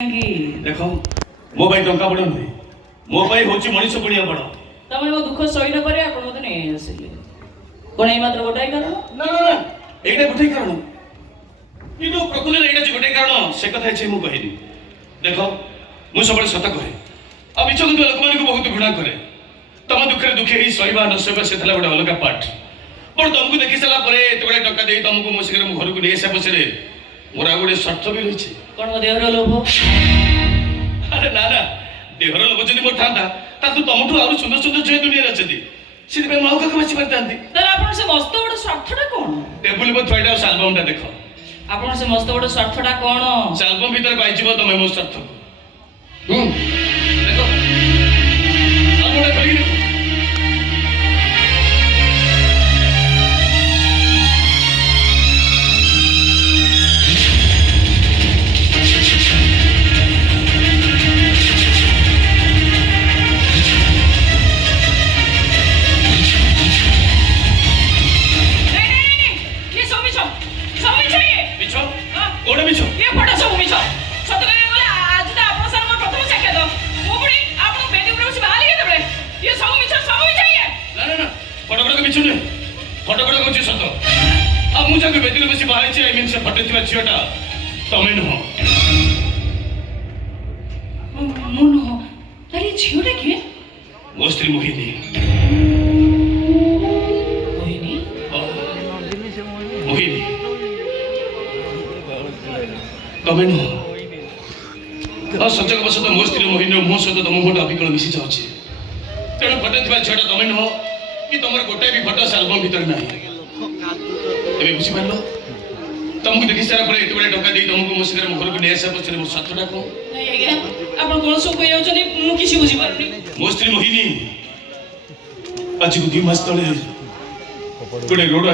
देख मो भाई टंका बड़ नुहे मो भाई हूँ मनीष पुणिया बड़ तमे मो दुख सही न पारे आपण मते नै आसिले कोन एई मात्र गोटाई कारण ना ना ना एटा गोटाई कारण किंतु प्रकृति एटा जे गोटाई कारण से कथा छै मु कहिनी देख मु सबले सत कहे आ बिच କିନ୍ତୁ ଲୋକମାନଙ୍କୁ ବହୁତ ଘୃଣା କରେ ତମ ଦୁଃଖରେ ଦୁଃଖୀ ହେଇ ସହିବା ନ ସହିବା ସେ ଥିଲା ଗୋଟେ ଅଲଗା ପାର୍ଟ ବଡ଼ ତମକୁ ଦେଖି ସାରିଲା ପରେ ଏତେ ଗୁଡ଼େ ଟଙ୍କା ଦେଇ ତମକୁ ମୋ ଶିଖରେ ମୋ ଘରକୁ ନେଇ ଆସିବା ପଛରେ ମୋର ଆଉ ଗୋଟେ ସ୍ୱାର୍ଥ ବି ରହିଛି कोन मो देहर लोभ अरे ना ना देहर लोभ जदि मोर थांता तातु तमठु आरु सुंदर सुंदर जे दुनिया रचती सिधे पे माउ का बची परतांती तर आपण से मस्त बड़ स्वार्थटा कोन टेबल पर थोइडा एल्बमटा देखो आपण से मस्त बड़ स्वार्थटा कोन एल्बम भीतर पाइजिबो तमे मो स्वार्थ देखो आमोडा खली देखो झीटा तमें नुह झीटा किए मो स्त्री मोहिनी मोहिनी मोहिनी तमें नुह संजोग बस मो स्त्री मोहिनी मो सहित तुम गोटे अविकल मिसी जाऊे तेणु फटे झीटा तमें नुह कि तुम गोटे भी फटो से एल्बम भीतर ना बुझीपार तुमको देखी सारा पर एत बड़े टंका दे तुमको मो सिगर घर को नेसा पछरे मो साथटा को नहीं आज्ञा आपण कोन सो कहि जाउछनी मु किछि बुझी पारनी मो स्त्री मोहिनी आज को 2 मास तले गोटे रोड